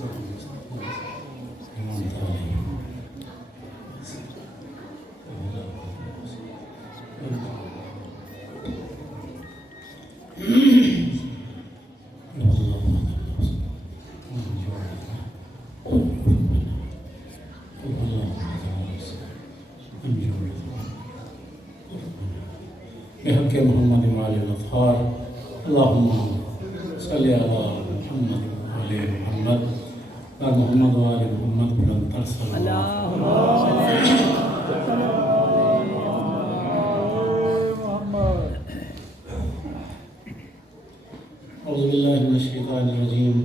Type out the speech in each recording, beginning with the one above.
بحق محمد وآل الأطهار اللهم صل على محمد وآل محمد محمد وآل محمد بلند ترسل أعوذ بالله من الشيطان الرجيم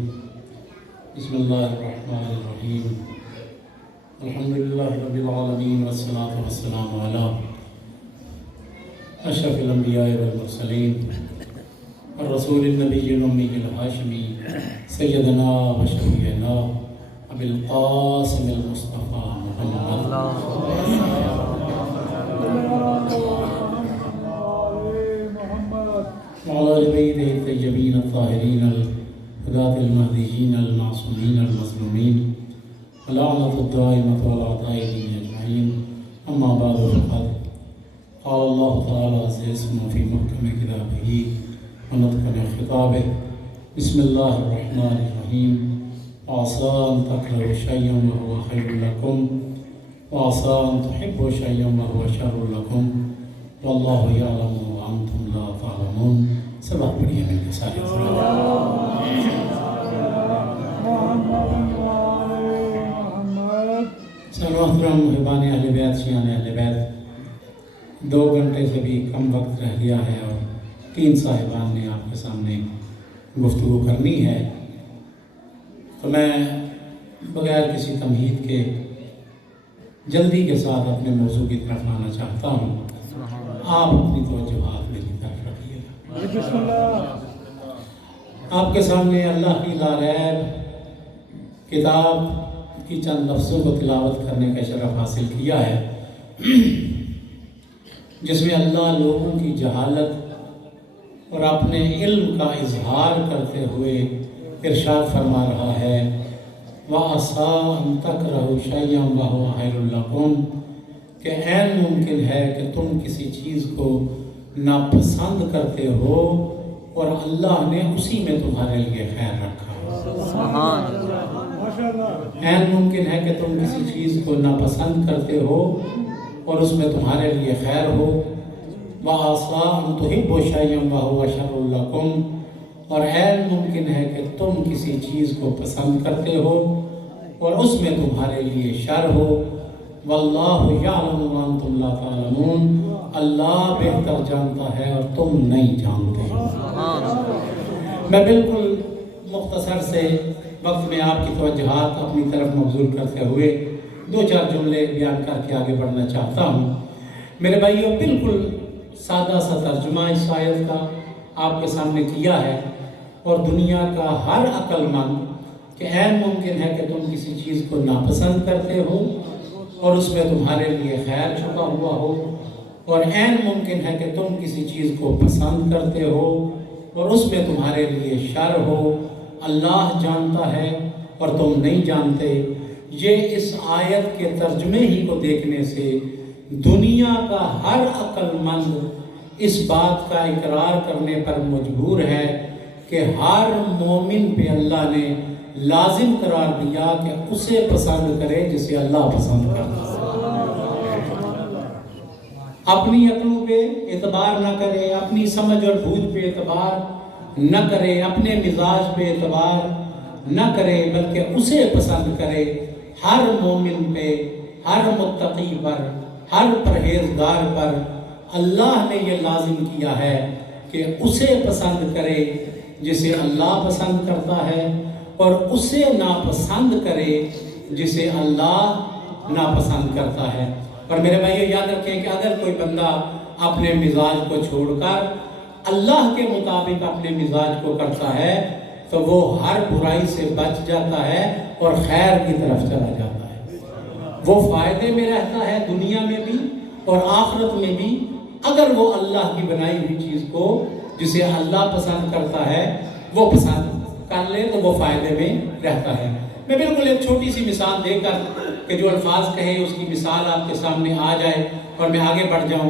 بسم الله الرحمن الرحيم الحمد لله رب العالمين والصلاة والسلام على أشرف الأنبياء والمرسلين الرسول النبي الأمي الهاشمي سيدنا وشفيعنا أبي القاسم المصطفى محمد وعلى آل بيته الطيبين الطاهرين الهداة المهديين المعصومين المظلومين ولعنة الدائمة على أعدائهم أجمعين أما بعد فقد قال الله تعالى عز اسمه في محكم كتابه ونطق خطابه بسم الله الرحمن الرحيم وعسى أن تكرهوا شيئا وهو خير لكم وعسى أن تحبوا شيئا وهو شر لكم والله يعلم وأنتم لا تعلمون سبق پڑھیے مل کے سارے محترم محبان اہل بیت شیعان اہل بیت 2 گھنٹے سے بھی کم وقت رہ گیا ہے اور 3 صاحبان نے آپ کے سامنے گفتگو کرنی ہے، تو میں بغیر کسی تمہید کے جلدی کے ساتھ اپنے موضوع کی طرف آنا چاہتا ہوں۔ آپ اپنی توجہات میری طرف رکھیے گا۔ آپ کے سامنے اللہ کی لا ریب کتاب کی چند لفظوں کو تلاوت کرنے کا شرف حاصل کیا ہے، جس میں اللہ لوگوں کی جہالت اور اپنے علم کا اظہار کرتے ہوئے ارشاد فرما رہا ہے وَعَسَىٰ أَن تَكْرَهُوا شَيْئًا وَهُوَ خَيْرٌ لَكُمْ، کہ عین ممکن ہے کہ تم کسی چیز کو ناپسند کرتے ہو اور اللہ نے اسی میں تمہارے لیے خیر رکھا ہے۔ عین ممکن ہے کہ تم کسی چیز کو ناپسند کرتے ہو اور اس میں تمہارے لیے خیر ہو۔ وَعَسَىٰ أَن تُحِبُّوا شَيْئًا وَهُوَ شَرٌّ لَكُمْ، اور عین ممکن ہے کہ تم کسی چیز کو پسند کرتے ہو اور اس میں تمہارے لیے شر ہو۔ وَاللَّهُ يَعْلَمُ وَأَنْتُمْ لَا تَعْلَمُونَ، اللہ بہتر جانتا ہے اور تم نہیں جانتے۔ میں بالکل مختصر سے وقت میں آپ کی توجہات اپنی طرف مبذول کرتے ہوئے 2-4 جملے بیان کر کے آگے بڑھنا چاہتا ہوں۔ میرے بھائیوں، بالکل سادہ سا ترجمہ اس آیت کا آپ کے سامنے کیا ہے، اور دنیا کا ہر عقل مند کہ عین ممکن ہے کہ تم کسی چیز کو ناپسند کرتے ہو اور اس میں تمہارے لیے خیر چھپا ہوا ہو، اور عین ممکن ہے کہ تم کسی چیز کو پسند کرتے ہو اور اس میں تمہارے لیے شر ہو۔ اللہ جانتا ہے اور تم نہیں جانتے۔ یہ اس آیت کے ترجمے ہی کو دیکھنے سے دنیا کا ہر عقل مند اس بات کا اقرار کرنے پر مجبور ہے کہ ہر مومن پہ اللہ نے لازم قرار دیا کہ اسے پسند کرے جسے اللہ پسند کرتا ہے۔ اپنی عقلوں پہ اعتبار نہ کرے، اپنی سمجھ اور بوجھ پہ اعتبار نہ کرے، اپنے مزاج پہ اعتبار نہ کرے، بلکہ اسے پسند کرے۔ ہر مومن پہ، ہر متقی پر، ہر پرہیزگار پر اللہ نے یہ لازم کیا ہے کہ اسے پسند کرے جسے اللہ پسند کرتا ہے، اور اسے ناپسند کرے جسے اللہ ناپسند کرتا ہے۔ اور میرے بھائیو، یاد رکھیں کہ اگر کوئی بندہ اپنے مزاج کو چھوڑ کر اللہ کے مطابق اپنے مزاج کو کرتا ہے تو وہ ہر برائی سے بچ جاتا ہے اور خیر کی طرف چلا جاتا ہے۔ وہ فائدے میں رہتا ہے دنیا میں بھی اور آخرت میں بھی، اگر وہ اللہ کی بنائی ہوئی چیز کو جسے اللہ پسند کرتا ہے وہ پسند کر لے تو وہ فائدے میں رہتا ہے۔ میں بالکل ایک چھوٹی سی مثال دے کر کہ جو الفاظ کہے اس کی مثال آپ کے سامنے آ جائے اور میں آگے بڑھ جاؤں.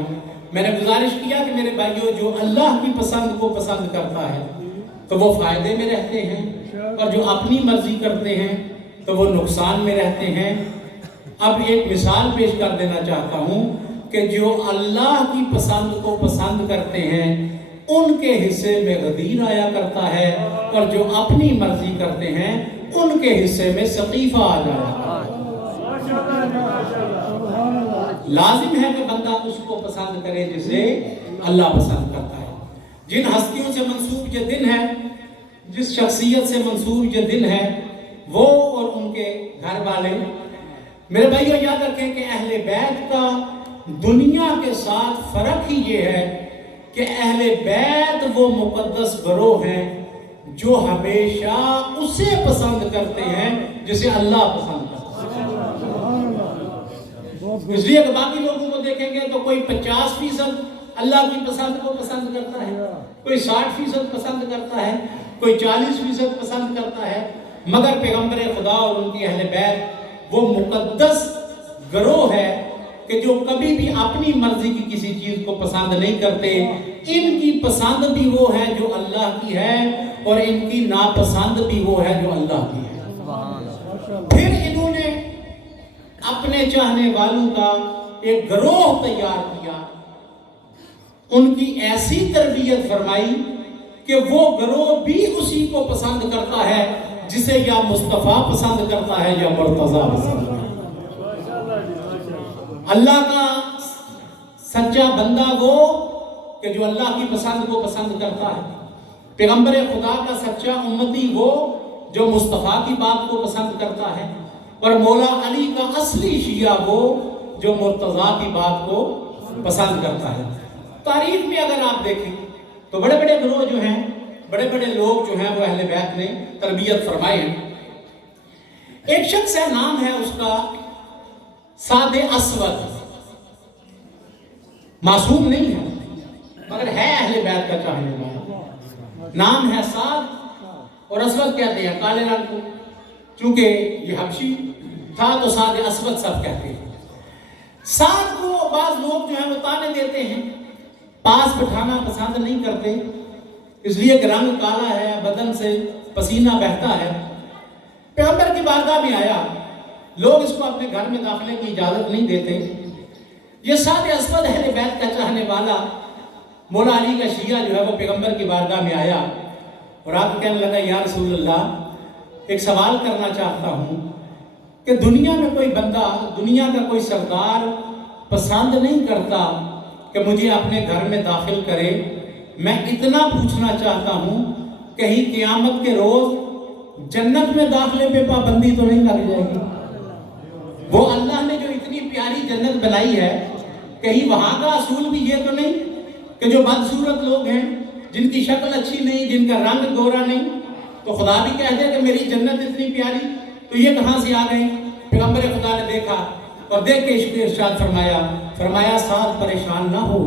میں نے گزارش کیا کہ میرے بھائیوں جو اللہ کی پسند کو پسند کرتا ہے تو وہ فائدے میں رہتے ہیں، اور جو اپنی مرضی کرتے ہیں تو وہ نقصان میں رہتے ہیں. اب ایک مثال پیش کر دینا چاہتا ہوں کہ جو اللہ کی پسند کو پسند کرتے ہیں ان کے حصے میں غدیر آیا کرتا ہے، اور جو اپنی مرضی کرتے ہیں ان کے حصے میں سقیفہ آ جایا کرتا ہے. لازم ہے کہ بندہ اس کو پسند کرے جسے اللہ پسند کرتا ہے. جن ہستیوں سے منسوب یہ دن ہے، جس شخصیت سے منسوب یہ دن ہے، وہ اور ان کے گھر والے. میرے بھائیو یاد رکھیں کہ اہل بیت کا دنیا کے ساتھ فرق ہی یہ ہے کہ اہل بیت وہ مقدس گروہ ہیں جو ہمیشہ اسے پسند کرتے ہیں جسے اللہ پسند کرتا ہے. اس لیے کہ باقی لوگوں کو دیکھیں گے تو کوئی 50% اللہ کی پسند کو پسند کرتا ہے، کوئی 60% پسند کرتا ہے، کوئی 40% پسند کرتا ہے، مگر پیغمبر خدا اور ان کی اہل بیت وہ مقدس گروہ ہے کہ جو کبھی بھی اپنی مرضی کی کسی چیز کو پسند نہیں کرتے. ان کی پسند بھی وہ ہے جو اللہ کی ہے، اور ان کی ناپسند بھی وہ ہے جو اللہ کی ہے. پھر انہوں نے اپنے چاہنے والوں کا ایک گروہ تیار کیا، ان کی ایسی تربیت فرمائی کہ وہ گروہ بھی اسی کو پسند کرتا ہے جسے یا مصطفیٰ پسند کرتا ہے یا مرتضیٰ پسند کرتا ہے. اللہ کا سچا بندہ وہ کہ جو اللہ کی پسند کو پسند کرتا ہے، پیغمبر خدا کا سچا امتی وہ جو مصطفیٰ کی بات کو پسند کرتا ہے، اور مولا علی کا اصلی شیعہ وہ جو مرتضیٰ کی بات کو پسند کرتا ہے. تاریخ میں اگر آپ دیکھیں تو بڑے بڑے گروہ جو ہیں، بڑے بڑے لوگ جو ہیں وہ اہل بیت نے تربیت فرمائے ہیں. ایک شخص ہے، نام ہے اس کا سعد اسود. معصوم نہیں ہے مگر ہے اہل بیت کا چاہنے والا. نام ہے سعد، اور اسود کہتے ہیں کالے رنگ کو. چونکہ یہ حبشی تھا تو سعد اسود سب کہتے ہیں. سعد کو بعض لوگ جو ہیں وہ تانے دیتے ہیں، پاس بٹھانا پسند نہیں کرتے، اس لیے کہ رنگ کالا ہے، بدن سے پسینہ بہتا ہے. پیغمبر کی بارگاہ میں آیا، لوگ اس کو اپنے گھر میں داخلے کی اجازت نہیں دیتے. یہ سعد اسود اہل بیت کا چاہنے والا مولا علی کا شیعہ جو ہے وہ پیغمبر کی بارگاہ میں آیا اور آپ کہنے لگا یا رسول اللہ ایک سوال کرنا چاہتا ہوں کہ دنیا میں کوئی بندہ، دنیا کا کوئی سردار پسند نہیں کرتا کہ مجھے اپنے گھر میں داخل کرے. میں اتنا پوچھنا چاہتا ہوں کہیں قیامت کے روز جنت میں داخلے پہ پابندی تو نہیں لگ جائے گی؟ وہ اللہ نے جو اتنی پیاری جنت بنائی ہے، کہیں وہاں کا اصول بھی یہ تو نہیں کہ جو بدصورت لوگ ہیں، جن کی شکل اچھی نہیں، جن کا رنگ گورا نہیں، تو خدا بھی کہہ دے کہ میری جنت اتنی پیاری، تو یہ کہاں سے آ گئے؟ پیغمبر خدا نے دیکھا اور دیکھ کے ارشاد فرمایا سعد پریشان نہ ہو،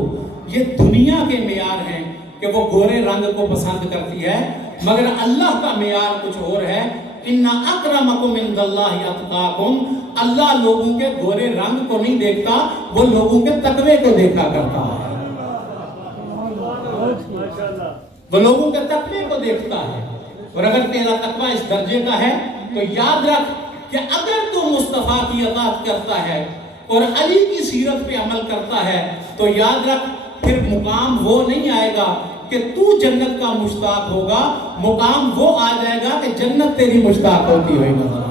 یہ دنیا کے معیار ہیں کہ وہ گورے رنگ کو پسند کرتی ہے، مگر اللہ کا معیار کچھ اور ہے. ان اکرمکم عند اللہ اتقاکم. اللہ لوگوں کے گورے رنگ کو نہیں دیکھتا، وہ لوگوں کے تقوی کو دیکھا کرتا ہے. وہ لوگوں کے تقوی کو دیکھتا ہے. اور اگر تیرا تقوی اس درجے کا ہے تو یاد رکھ کہ اگر تو مصطفیٰ کی اطاعت کرتا ہے اور علی کی سیرت پہ عمل کرتا ہے تو یاد رکھ پھر مقام وہ نہیں آئے گا کہ تو جنت کا مشتاق ہوگا، مقام وہ آ جائے گا کہ جنت تیری مشتاق ہوتی ہوئی نظر آئے.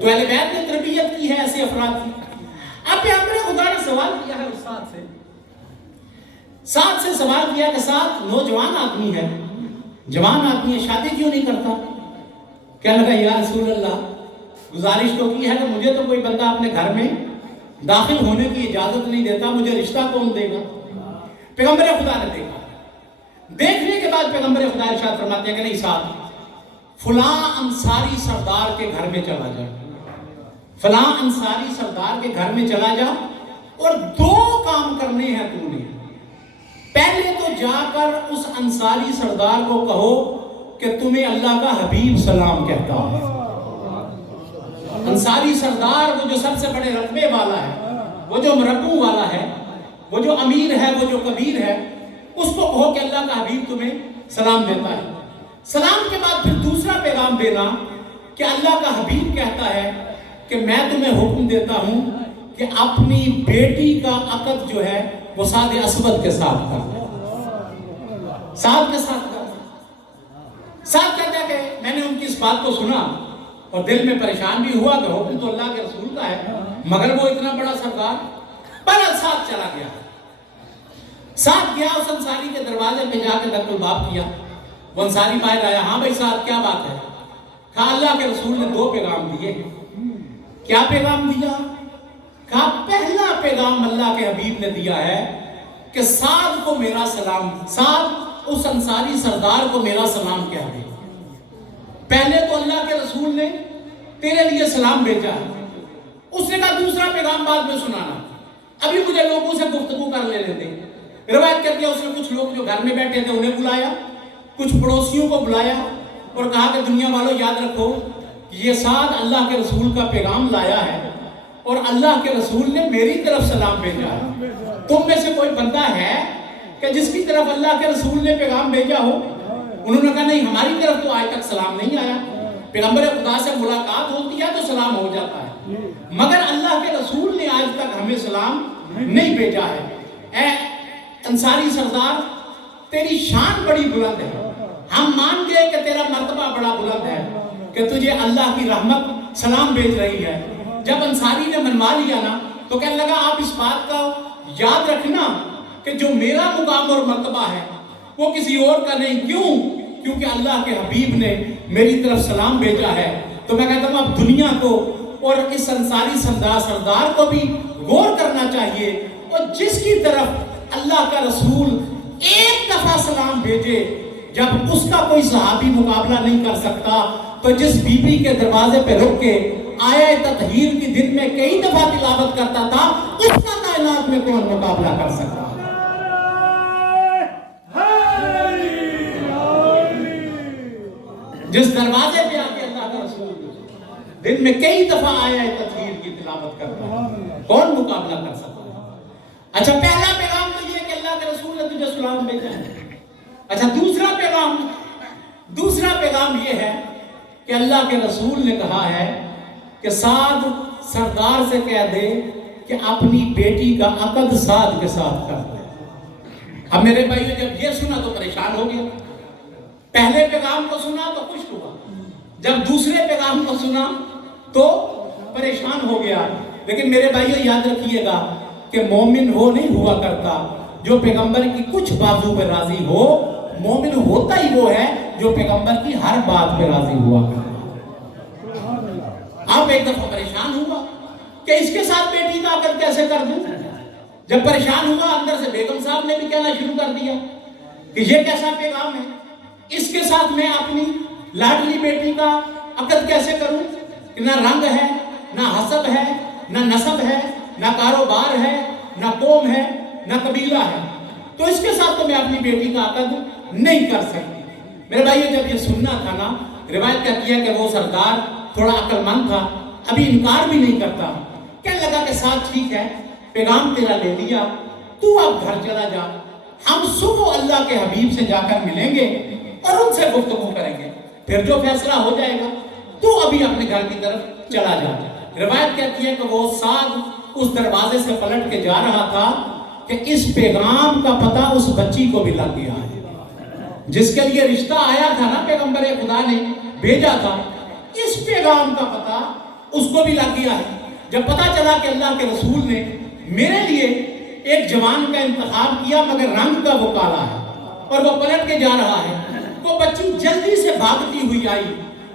تو اہل بیت نے تربیت کی ہے ایسے افراد کی. اب پیغمبر خدا نے سوال کیا ہے اس سعد سے سوال کیا کہ سعد نوجوان آدمی ہے، جوان آدمی ہے، شادی کیوں نہیں کرتا؟ کہنے لگا یا رسول اللہ گزارش تو کی ہے کہ مجھے تو کوئی بندہ اپنے گھر میں داخل ہونے کی اجازت نہیں دیتا، مجھے رشتہ کون دے گا؟ پیغمبر خدا نے دیکھا. دیکھنے کے بعد پیغمبر خدا ارشاد فرماتے ہیں کہ نہیں سعد فلاں انصاری سردار کے گھر میں چلا جا، فلاں انصاری سردار کے گھر میں چلا جا اور دو کام کرنے ہیں تو نے. پہلے تو جا کر اس انصاری سردار کو کہو کہ تمہیں اللہ کا حبیب سلام کہتا ہے۔ انصاری سردار وہ جو سب سے بڑے رتبے والا ہے، وہ جو مربو والا ہے، وہ جو امیر ہے، وہ جو کبیر ہے، اس کو کہو کہ اللہ کا حبیب تمہیں سلام دیتا ہے۔ سلام کے بعد پھر دوسرا پیغام دینا کہ اللہ کا حبیب کہتا ہے کہ میں تمہیں حکم دیتا ہوں کہ اپنی بیٹی کا عقد جو ہے وہ سعد اسود کے ساتھ کر دے، سعد کے ساتھ کر دے۔ سعد کہتا ہے کہ میں نے ان کی اس بات کو سنا اور دل میں پریشان بھی ہوا کہ حکم تو اللہ کے رسول کا ہے، مگر وہ اتنا بڑا سردار۔ بہرحال سعد چلا گیا، سعد گیا اس انصاری کے دروازے پہ جا کے دق الباب کیا۔ وہ انصاری باہر آیا، ہاں بھائی سعد کیا بات ہے؟ کہا اللہ کے رسول نے 2 پیغام دیے۔ کیا پیغام دیا؟ کہا پہلا پیغام اللہ کے حبیب نے دیا ہے کہ سعد کو میرا سلام، سعد اس انصاری سردار کو میرا سلام کہہ دے۔ پہلے تو اللہ کے رسول نے تیرے لیے سلام بھیجا ہے۔ اس نے کہا دوسرا پیغام بعد میں سنانا، ابھی مجھے لوگوں سے گفتگو کر لے لیتے۔ روایت کرتی ہے اس نے کچھ لوگ جو گھر میں بیٹھے تھے انہیں بلایا، کچھ پڑوسیوں کو بلایا اور کہا کہ دنیا والوں یاد رکھو کہ یہ سعد اللہ کے رسول کا پیغام لایا ہے اور اللہ کے رسول نے میری طرف سلام بھیجا ہے۔ تم میں سے کوئی بندہ ہے کہ جس کی طرف اللہ کے رسول نے پیغام بھیجا ہو؟ انہوں نے کہا نہیں، ہماری طرف تو آج تک سلام نہیں آیا۔ پیغمبر خدا سے ملاقات ہوتی ہے تو سلام ہو جاتا ہے، مگر اللہ کے رسول نے آج تک ہمیں سلام نہیں بھیجا ہے۔ اے انصاری سردار، تیری شان بڑی بلند ہے، ہم مان گئے کہ تیرا مرتبہ بڑا بلند ہے کہ تجھے اللہ کی رحمت سلام بھیج رہی ہے۔ جب انصاری نے منوا لیا نا تو کہنے لگا آپ اس بات کا یاد رکھنا کہ جو میرا مقام اور مرتبہ ہے وہ کسی اور کا نہیں۔ کیوں؟ کیونکہ اللہ کے حبیب نے میری طرف سلام بھیجا ہے۔ تو میں کہتا ہوں اب دنیا کو اور اس انصاری سردار کو بھی غور کرنا چاہیے، اور جس کی طرف اللہ کا رسول ایک دفعہ سلام بھیجے، جب اس کا کوئی صحابی مقابلہ نہیں کر سکتا تو جس بی بی کے دروازے پہ رک کے آیت تطہیر کی دن میں کئی دفعہ تلاوت کرتا تھا، اس کا کائنات میں کون مقابلہ کر سکتا؟ جس دروازے پہ آ کے اللہ کا رسول دن میں کئی دفعہ آیت تطہیر کی تلاوت کرتا ہے، کون مقابلہ کر سکتا ہے؟ اچھا پہلا پیغام تو یہ کہ اللہ کے رسول نے تجھے سلام بھیجا ہے۔ اچھا دوسرا پیغام یہ ہے کہ اللہ کے رسول نے کہا ہے کہ سعد سردار سے کہہ دے کہ اپنی بیٹی کا عقد سعد کے ساتھ کر دے۔ اب میرے بھائیو جب یہ سنا تو پریشان ہو گیا، پہلے پیغام کو سنا تو خوش ہوا، جب دوسرے پیغام کو سنا تو پریشان ہو گیا۔ لیکن میرے بھائیو یاد رکھیے گا کہ مومن وہ نہیں ہوا کرتا جو پیغمبر کی کچھ باتوں پہ راضی ہو، مومن ہوتا ہی وہ ہے جو پیغمبر کی ہر بات پہ راضی ہوا کرتا۔ آپ ایک دفعہ پریشان ہوا کہ اس کے ساتھ بیٹی کا عقد کیسے کر دوں؟ جب پریشان ہوا اندر سے بیگم صاحب نے بھی کہنا شروع کر دیا کہ یہ کیسا پیغام ہے، اس کے ساتھ میں اپنی لاڈلی بیٹی کا عقد کیسے کروں کہ نہ رنگ ہے، نہ حسب ہے، نہ نسب ہے، نہ کاروبار ہے، نہ قوم ہے، نہ قبیلہ ہے، تو اس کے ساتھ تو میں اپنی بیٹی کا عقد نہیں کر سکتی۔ میرے بھائیو جب یہ سننا تھا نا، روایت کہتی ہے کہ وہ سردار تھوڑا عقل مند تھا، ابھی انکار بھی نہیں کرتا، کہنے لگا کہ ساتھ ٹھیک ہے، پیغام تیرا لے لیا، تو اب گھر چلا جا، ہم صبح اللہ کے حبیب سے جا کر ملیں گے اور ان سے گفتگو کریں گے، پھر جو فیصلہ ہو جائے گا تو ابھی اپنے گھر کی طرف چلا جا۔ روایت کہتی ہے کہ وہ سعد اس دروازے سے پلٹ کے جا رہا تھا کہ اس پیغام کا پتہ اس بچی کو بھی لگ گیا ہے، جس کے لیے رشتہ آیا تھا نا پیغمبر خدا نے بھیجا تھا، اس پیغام کا پتہ اس کو بھی لگ گیا ہے۔ جب پتہ چلا کہ اللہ کے رسول نے میرے لیے ایک جوان کا انتخاب کیا مگر رنگ کا وہ کالا ہے اور وہ پلٹ کے جا رہا ہے، وہ بچی جلدی سے بھاگتی ہوئی آئی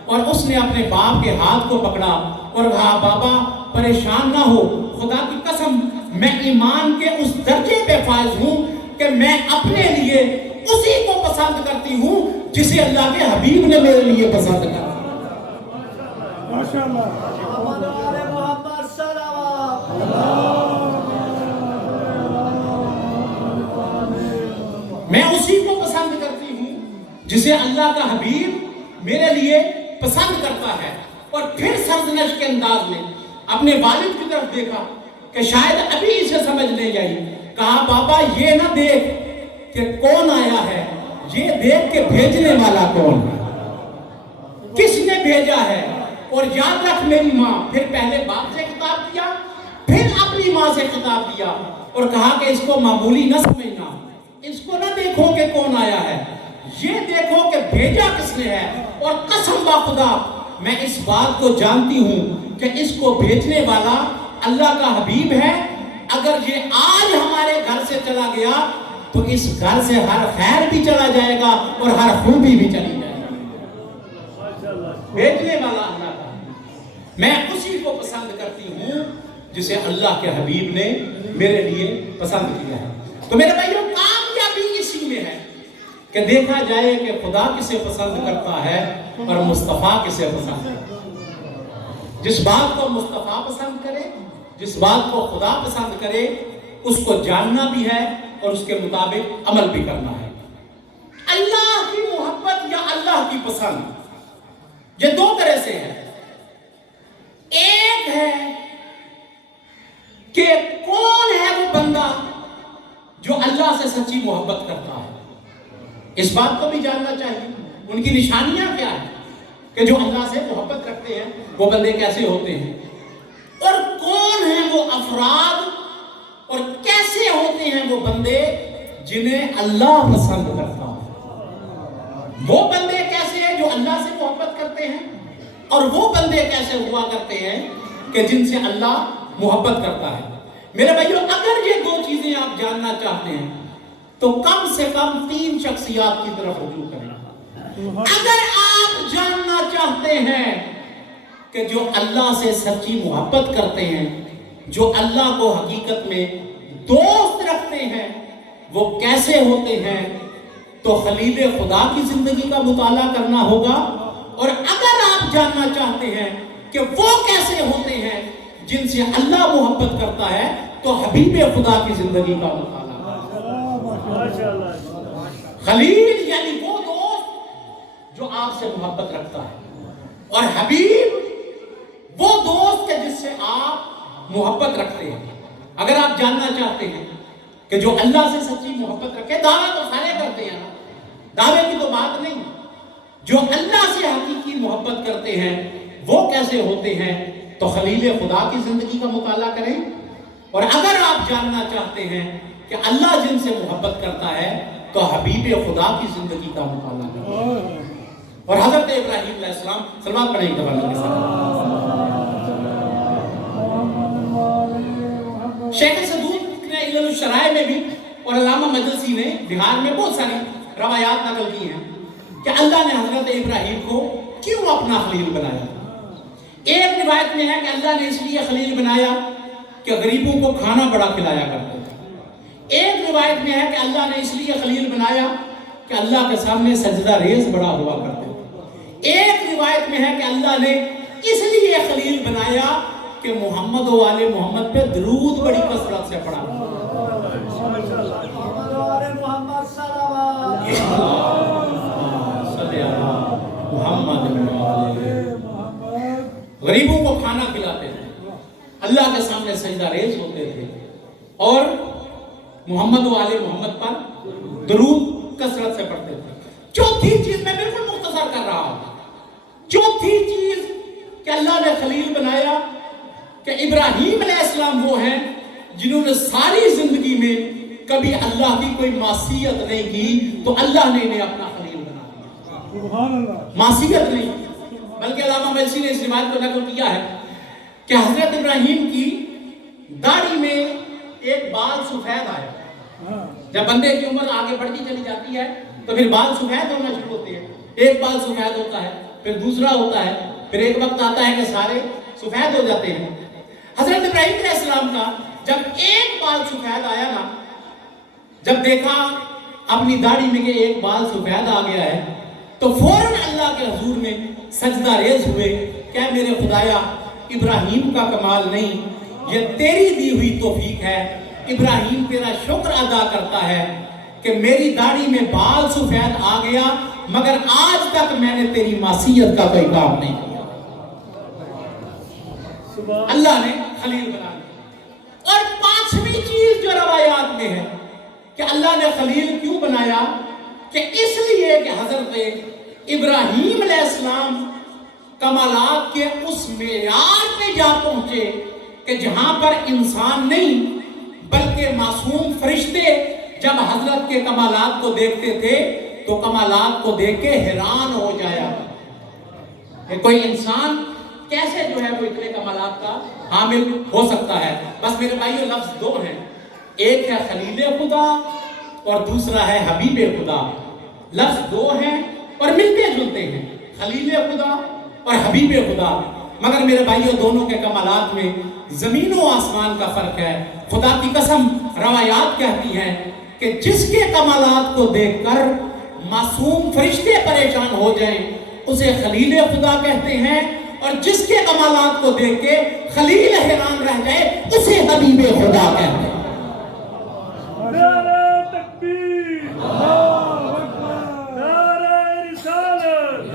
اور اس نے اپنے باپ کے ہاتھ کو پکڑا اور کہا بابا پریشان نہ ہو، خدا کی قسم میں ایمان کے اس درجے پہ فائز ہوں کہ میں اپنے لیے اسی کو پسند کرتی ہوں جسے اللہ کے حبیب نے میرے لیے پسند کیا۔ ماشاءاللہ میں اسی کو پسند کرتی ہوں جسے اللہ کا حبیب میرے لیے پسند کرتا ہے۔ اور پھر سرزنش کے انداز میں اپنے والد کی طرف دیکھا کہ شاید ابھی اسے سمجھ نہیں آئی، کہا بابا یہ نہ دیکھ کہ کون آیا ہے، یہ دیکھ کہ بھیجنے والا کون ہے، کس نے بھیجا ہے۔ اور یاد رکھ میری ماں، پھر پہلے باپ سے خطاب کیا، پھر اپنی ماں سے خطاب کیا اور کہا کہ اس کو معمولی نہ سمجھنا، اس کو نہ دیکھو کہ کون آیا ہے، یہ دیکھو کہ بھیجا کس نے ہے۔ اور قسم با خدا میں اس بات کو جانتی ہوں کہ اس کو بھیجنے والا اللہ کا حبیب ہے۔ اگر یہ آج ہمارے گھر سے چلا گیا تو اس گھر سے ہر خیر بھی چلا جائے گا اور ہر خوبی بھی چلی جائے گی۔ بھیجنے والا اللہ کا، میں اسی کو پسند کرتی ہوں جسے اللہ کے حبیب نے میرے لیے پسند کیا ہے۔ تو میرے بھائیوں، کامیابی اسی میں ہے کہ دیکھا جائے کہ خدا کسے پسند کرتا ہے اور مصطفیٰ کسے پسند کرتا ہے۔ جس بات کو مصطفیٰ پسند کرے، جس بات کو خدا پسند کرے، اس کو جاننا بھی ہے اور اس کے مطابق عمل بھی کرنا ہے۔ اللہ کی محبت یا اللہ کی پسند، یہ دو طرح سے ہے۔ ایک ہے کہ کون ہے وہ بندہ جو اللہ سے سچی محبت کرتا ہے، اس بات کو بھی جاننا چاہیے۔ ان کی نشانیاں کیا ہیں کہ جو اللہ سے محبت رکھتے ہیں وہ بندے کیسے ہوتے ہیں، اور کون ہیں وہ افراد اور کیسے ہوتے ہیں وہ بندے جنہیں اللہ پسند کرتا ہے۔ وہ بندے کیسے ہیں جو اللہ سے محبت کرتے ہیں، اور وہ بندے کیسے ہوا کرتے ہیں کہ جن سے اللہ محبت کرتا ہے۔ میرے بھائیوں، اگر یہ دو چیزیں آپ جاننا چاہتے ہیں تو کم سے کم 3 شخصیات کی طرف رجوع کریں۔ اگر آپ جاننا چاہتے ہیں کہ جو اللہ سے سچی محبت کرتے ہیں، جو اللہ کو حقیقت میں دوست رکھتے ہیں، وہ کیسے ہوتے ہیں، تو خلیل خدا کی زندگی کا مطالعہ کرنا ہوگا۔ اور اگر آپ جاننا چاہتے ہیں کہ وہ کیسے ہوتے ہیں جن سے اللہ محبت کرتا ہے، تو حبیب خدا کی زندگی کا مطالعہ کرنا۔ خلیل یعنی وہ دوست جو آپ سے محبت رکھتا ہے، اور حبیب وہ دوست کہ جس سے آپ محبت رکھتے ہیں۔ اگر آپ جاننا چاہتے ہیں کہ جو اللہ سے سچی محبت رکھے، دعویٰ تو سارے کرتے ہیں، دعوے کی تو بات نہیں، جو اللہ سے حقیقی محبت کرتے ہیں وہ کیسے ہوتے ہیں، تو خلیل خدا کی زندگی کا مطالعہ کریں۔ اور اگر آپ جاننا چاہتے ہیں کہ اللہ جن سے محبت کرتا ہے، تو حبیب خدا کی زندگی کا مطالعہ کریں۔ اور حضرت ابراہیم علیہ السلام، سلوات پڑھیں گے کے ساتھ۔ شیخ صدوق نے علل الشرائع میں بھی اور علامہ مجلسی نے بہار میں بہت ساری روایات نقل کی ہیں کہ اللہ نے حضرت ابراہیم کو کیوں اپنا خلیل بنایا۔ ایک روایت میں ہے کہ اللہ نے اس لیے خلیل بنایا کہ غریبوں کو کھانا بڑا کھلایا کرتے تھے۔ ایک روایت میں ہے کہ اللہ نے اس لیے خلیل بنایا کہ اللہ کے سامنے سجدہ ریز بڑا ہوا کرتے تھے۔ ایک روایت میں ہے کہ اللہ نے اس لیے خلیل بنایا کہ محمد و آل محمد پہ درود بڑی کثرت سے پڑھا۔ غریبوں کو کھانا کھلاتے تھے، اللہ کے سامنے سجدہ ریز ہوتے تھے، اور محمد و آل محمد پر درود کثرت سے پڑھتے تھے۔ چوتھی چیز میں بالکل مختصر کر رہا ہوں، چوتھی چیز کہ اللہ نے خلیل بنایا کہ ابراہیم علیہ السلام وہ ہیں جنہوں نے ساری زندگی میں کبھی اللہ کی کوئی معصیت نہیں کی، تو اللہ نے انہیں اپنا خلیل بنا دیا۔ معصیت نہیں، بلکہ علامہ مجلسی نے اس روایت کو نقل کیا ہے کہ حضرت ابراہیم کی داڑھی میں ایک بال سفید آیا۔ جب بندے کی عمر آگے بڑھتی چلی جاتی ہے تو پھر بال سفید ہونا شروع ہوتے ہیں، ایک بال سفید ہوتا ہے، پھر دوسرا ہوتا ہے، پھر ایک وقت آتا ہے کہ سارے سفید ہو جاتے ہیں۔ حضرت ابراہیم علیہ السلام کا جب ایک بال سفید آیا نا، جب دیکھا اپنی داڑھی میں کہ ایک بال سفید آ گیا ہے، تو فوراً اللہ کے حضور میں سجدہ ریز ہوئے کہ میرے خدایا، ابراہیم کا کمال نہیں، یہ تیری دی ہوئی توفیق ہے۔ ابراہیم تیرا شکر ادا کرتا ہے کہ میری داڑھی میں بال سفید آ گیا مگر آج تک میں نے تیری معصیت کا کوئی کام نہیں کیا۔ اللہ نے خلیل بنا دیا۔ اور پانچویں چیز جو روایات میں ہے کہ اللہ نے خلیل کیوں بنایا، کہ اس لیے کہ حضرت ابراہیم علیہ السلام کمالات کے اس معیار پہ جا پہنچے کہ جہاں پر انسان نہیں بلکہ معصوم فرشتے جب حضرت کے کمالات کو دیکھتے تھے تو کمالات کو دیکھ کے حیران ہو جایا کہ کوئی انسان کیسے جو ہے وہ اتنے کمالات کا حامل ہو سکتا ہے۔ بس میرے بھائیو لفظ دو ہیں، ایک ہے خلیل خدا اور دوسرا ہے حبیب خدا۔ لفظ دو ہیں اور ملتے جلتے ہیں، خلیل خدا اور حبیب خدا، مگر میرے بھائیو دونوں کے کمالات میں زمین و آسمان کا فرق ہے۔ خدا کی قسم روایات کہتی ہیں کہ جس کے کمالات کو دیکھ کر معصوم فرشتے پریشان ہو جائیں اسے خلیل خدا کہتے ہیں، اور جس کے کمالات کو دیکھ کے خلیل حیران رہ جائے اسے حبیب خدا کہتے ہیں۔ نعرہ تکبیر، اللہ اکبر، نعرہ رسالت،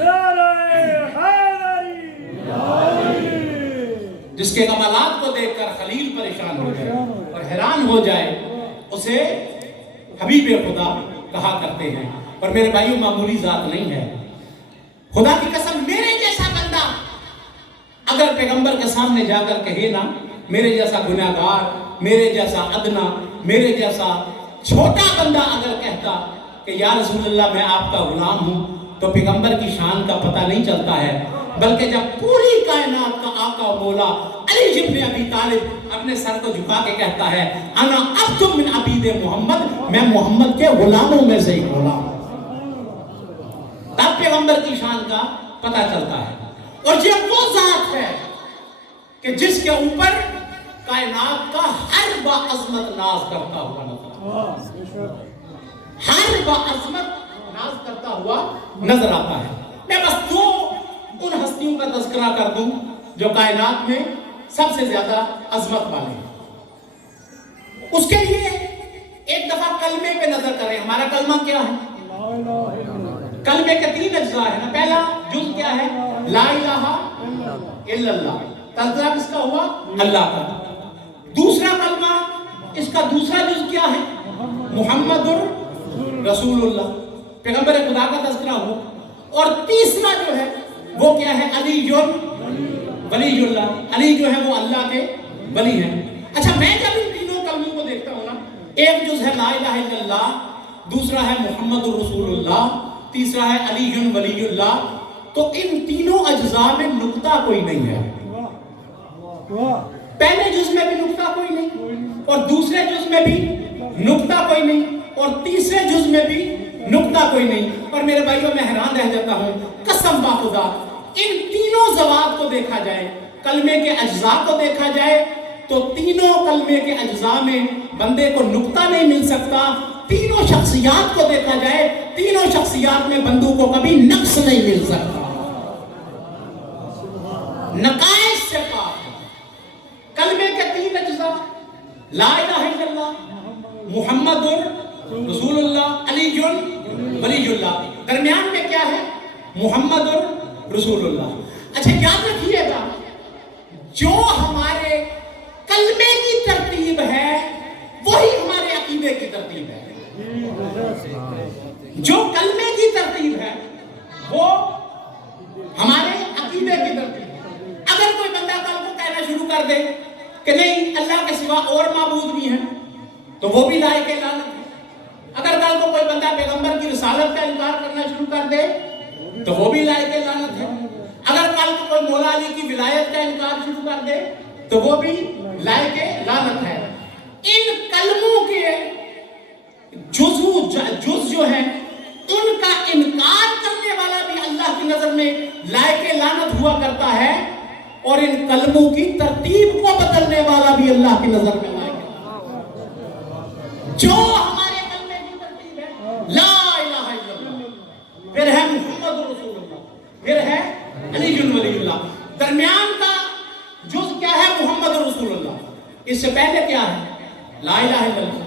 نعرہ حیدری۔ جس کے کمالات کو دیکھ کر خلیل پریشان ہو جائے اور حیران ہو جائے اسے حبیب خدا کہا کرتے ہیں۔ اور میرے بھائیوں معمولی ذات نہیں ہے، خدا کی قسم میرے جیسا بندہ اگر پیغمبر کے سامنے جا کر کہے نا، میرے جیسا گناہگار، میرے جیسا ادنا، میرے جیسا چھوٹا بندہ اگر کہتا کہ یا رسول اللہ میں آپ کا غلام ہوں، تو پیغمبر کی شان کا پتہ نہیں چلتا ہے، بلکہ جب پوری کائنات کا آقا و مولا علی ابن ابی طالب اپنے سر کو جھکا کے کہتا ہے انا عبد من عبید محمد، میں محمد کے غلاموں میں سے ہی غلام ہوں، تب پیغمبر کی شان کا پتہ چلتا ہے۔ اور یہ وہ ذات ہے کہ جس کے اوپر کائنات کا ہر باعظمت ناز کرتا ہوا نظر آتا ہے، ہر باعظمت ناز کرتا ہوا نظر آتا ہے۔ میں بس دو ان ہستیوں کا تذکرہ کر دوں جو کائنات میں سب سے زیادہ عظمت والے ہیں۔ اس کے لیے ایک دفعہ کلمے پہ نظر کریں۔ ہمارا کلمہ کیا ہے؟ کلمے کے تین اجزاء ہیں نا۔ پہلا جز کیا ہے؟ لا الہ الا اللہ، تذکرہ کس کا ہوا؟ اللہ کا۔ دوسرا کلمہ، اس کا دوسرا جز کیا ہے؟ محمد رسول اللہ، پیغمبر خدا کا تذکرہ ہوا۔ اور تیسرا جو ہے وہ کیا ہے؟ علی ولی اللہ، علی جو ہے وہ اللہ کے ولی ہیں۔ اچھا میں جب ان تینوں کلموں کو دیکھتا ہوں نا، ایک جز ہے لا الہ الا اللہ، دوسرا ہے محمد رسول اللہ، تیسرا ہے علی ولی اللہ، تو ان تینوں اجزاء میں نقطہ کوئی نہیں ہے۔ پہلے جز میں بھی نقطہ کوئی نہیں، اور دوسرے جز میں بھی نقطہ کوئی نہیں، اور تیسرے جز میں بھی نقطہ کوئی نہیں۔ اور میرے بھائیوں میں حیران رہ جاتا ہوں، قسم باخدا ان تینوں ذوات کو دیکھا جائے، کلمے کے اجزاء کو دیکھا جائے تو تینوں کلمے کے اجزاء میں بندے کو نقطہ نہیں مل سکتا۔ تینوں شخصیات کو دیکھا جائے، تینوں شخصیات میں بندوں کو کبھی نقص نہیں مل سکتا، نقائص سے پاک۔ کلمے کے تین اجزاء، لا الہ الا اللہ، محمد رسول اللہ، علی ولی اللہ، درمیان میں کیا ہے؟ محمد رسول اللہ۔ اچھا یاد رکھیے گا، جو ہمارے کلمے کی ترتیب ہے وہی ہمارے عقیدے کی ترتیب ہے۔ جو کلمے کی ترتیب ہے وہ ہمارے عقیدے کی ترتیب ہے۔ اگر کوئی بندہ کل کو کہنا شروع کر دے کہ نہیں اللہ کے سوا اور معبود بھی ہیں تو وہ بھی لائق لعنت ہے۔ اگر کل کو کوئی بندہ پیغمبر کی رسالت کا انکار کرنا شروع کر دے تو وہ بھی لائق لعنت ہے۔ اگر کل کو کوئی مولا علی کی ولایت کا انکار شروع کر دے تو وہ بھی لائق لعنت ہے۔ ان کلموں کے جز جو ہیں ان کا انکار کرنے والا بھی اللہ کی نظر میں لائق لعنت ہوا کرتا ہے، اور ان کلموں کی ترتیب کو بدلنے والا بھی اللہ کی نظر میں لائق ہے۔ جو ہمارے کلمے کی ترتیب ہے لا الہ الا اللہ، پھر ہے محمد رسول اللہ، پھر ہے علی ولی اللہ، درمیان کا جز کیا ہے؟ محمد رسول اللہ۔ اس سے پہلے کیا ہے؟ لا الہ الا اللہ۔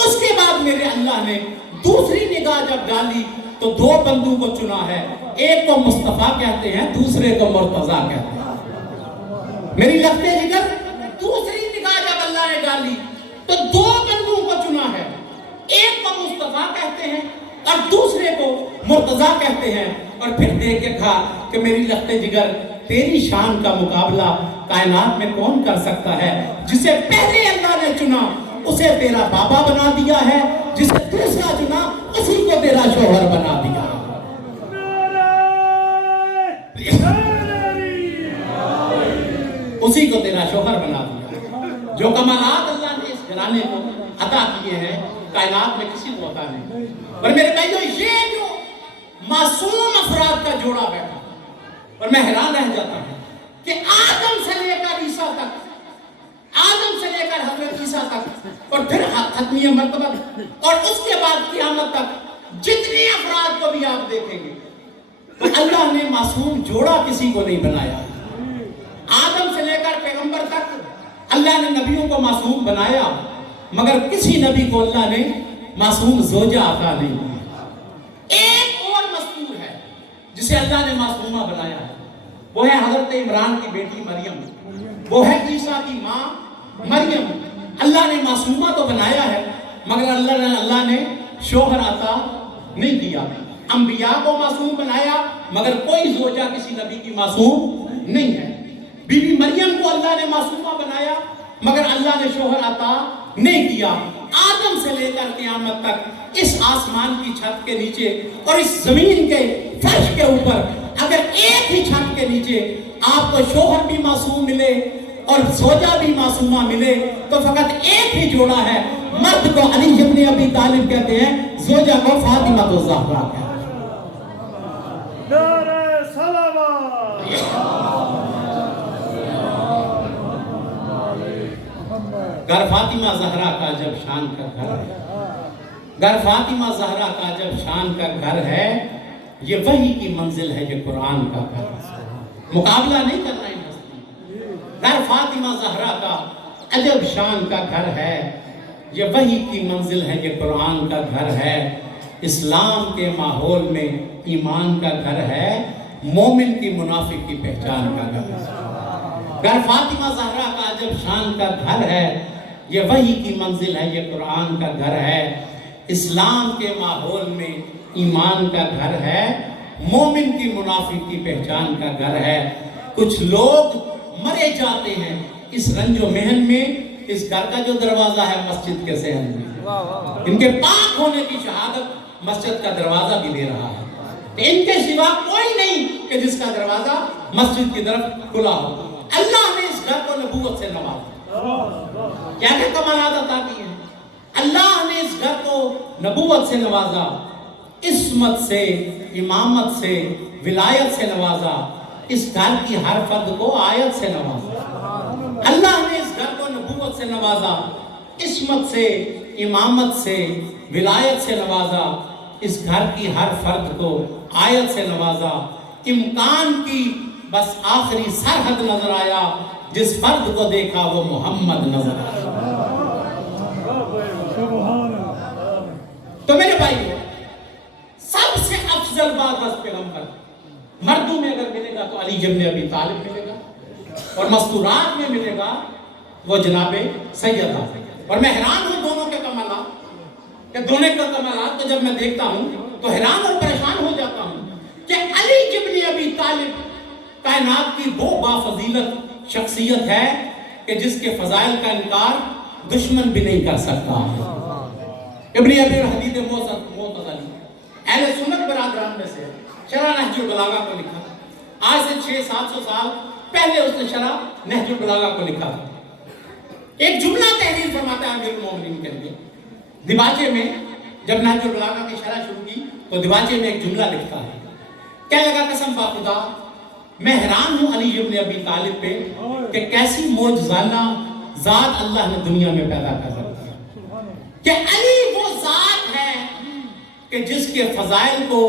اس کے بعد میرے اللہ نے دوسری نگاہ جب ڈالی تو دو بندوں کو چنا ہے، ایک کو مصطفیٰ کہتے ہیں، دوسرے کو مرتضیٰ کہتے ہیں۔ میری لگتے جگر دوسری نگاہ جب اللہ نے ڈالی تو دو بندوں کو چنا ہے، ایک کو مصطفیٰ کہتے ہیں اور دوسرے کو مرتضیٰ کہتے ہیں۔ اور پھر دیکھ کے کہا کہ میری لگتے جگر تیری شان کا مقابلہ کائنات میں کون کر سکتا ہے؟ جسے پہلے اللہ نے چنا اسے تیرا بابا بنا دیا ہے، جسے دوسرا چنا اسی کو تیرا شوہر بنا دیا ہے۔ اسی کو تیرا شوہر بنا دیا۔ جو کمالات اللہ نے اس گھرانے کو عطا کیے ہیں کائنات میں کسی کو عطا نہیں۔ اور میرے بھائیو یہ جو معصوم افراد کا جوڑا بیٹھا، اور میں حیران رہ جاتا ہوں کہ آدم سے لے کر عیسیٰ تک، آدم سے لے کر حضرت عیسیٰ تک، اور پھر ختمیہ مرتبہ اور اس کے بعد قیامت تک جتنی افراد کو بھی آپ دیکھیں گے تو اللہ نے معصوم جوڑا کسی کو نہیں بنایا۔ آدم سے لے کر پیغمبر تک اللہ نے نبیوں کو معصوم بنایا، مگر کسی نبی کو اللہ نے معصوم زوجہ عطا نہیں کیا۔ ایک اور مستور ہے جسے اللہ نے معصومہ بنایا ہے، وہ ہے حضرت عمران کی بیٹی مریم، وہ ہے عیسیٰ کی ماں مریم۔ اللہ نے معصومہ تو بنایا ہے مگر اللہ نے شوہر عطا نہیں کیا۔ انبیاء کو معصوم بنایا مگر کوئی زوجہ کسی نبی کی معصوم نہیں ہے۔ بی بی مریم کو اللہ نے معصومہ بنایا مگر اللہ نے شوہر عطا نہیں کیا۔ آدم سے لے کر قیامت تک اس آسمان کی چھت کے نیچے اور اس زمین کے فرش کے اوپر اگر ایک ہی چھت کے نیچے آپ کو شوہر بھی معصوم ملے اور زوجہ بھی معصومہ ملے تو فقط ایک ہی جوڑا ہے، مرد کو علی ابن ابی طالب کہتے ہیں، زوجہ کو فاطمہ الزہرا کہتے ہیں۔ نعرہ صلوات۔ گر فاطمہ زہرا کا جب شان کا گھر ہے، گر فاطمہ زہرا کا جب شان کا گھر ہے، یہ وحی کی منزل ہے، یہ قرآن کا گھر ہے۔ مقابلہ نہیں کرنا ان ہستی۔ گر فاطمہ زہرا کا عجب شان کا گھر ہے، یہ وحی کی منزل ہے، یہ قرآن کا گھر ہے۔ اسلام کے ماحول میں ایمان کا گھر ہے، مومن کی منافق کی پہچان کا گھر ہے۔ گر فاطمہ زہرا کا عجب شان کا گھر ہے، یہ وحی کی منزل ہے، یہ قرآن کا گھر ہے۔ اسلام کے ماحول میں ایمان کا گھر ہے، مومن کی منافق کی پہچان کا گھر ہے۔ کچھ لوگ مرے جاتے ہیں اس رنج و محن میں، اس گھر کا جو دروازہ ہے مسجد کے صحن میں، ان کے پاک ہونے کی شہادت مسجد کا دروازہ بھی دے رہا ہے کہ ان کے سوا کوئی نہیں کہ جس کا دروازہ مسجد کی طرف کھلا ہو۔ اللہ نے اس گھر کو نبوت سے نوازا، کیا کہ کمالات عطا کی ہیں۔ اللہ نے اس گھر کو نبوت سے نوازا، عصمت سے، امامت سے، ولایت سے نوازا، اس گھر کی ہر فرد کو آیت سے نوازا۔ اللہ نے اس گھر کو نبوت سے نوازا، عصمت سے، امامت سے، ولایت سے نوازا، اس گھر کی ہر فرد کو آیت سے نوازا۔ امکان کی بس آخری سرحد نظر آیا، جس فرد کو دیکھا وہ محمد نظر آیا۔ تو میرے بھائی سب سے افضل بات بس پیغمبر، مردوں میں اگر ملے گا تو علی ابن ابی طالب ملے گا، اور مستورات میں ملے گا وہ جناب سیدہ۔ اور میں حیران ہوں دونوں کے کمالات، کہ دونوں کے کمالات کو جب میں دیکھتا ہوں تو حیران اور پریشان ہو جاتا ہوں کہ علی ابن ابی طالب کائنات کی وہ بافضیلت شخصیت ہے کہ جس کے فضائل کا انکار دشمن بھی نہیں کر سکتا۔ ابن ابی حدید معتزلی اہل سنت برادران میں سے، شرح نہج البلاغہ کو لکھا، آج سے 600-700 سال پہلے اس نے شرح نہج البلاغہ کو لکھا۔ ایک جملہ تحریر فرماتا ہے امیر المومنین کے لیے۔ دیباچے میں جب نہج البلاغہ کی شرح شروع کی تو دیباچے میں ایک جملہ لکھتا ہے، کہنے لگا قسم باخدا میں حیران ہوں علی ابن ابی طالب پہ کہ کیسی معجزانہ ذات اللہ نے دنیا میں پیدا کر رکھی ہے، کہ علی وہ ذات ہے کہ جس کے فضائل کو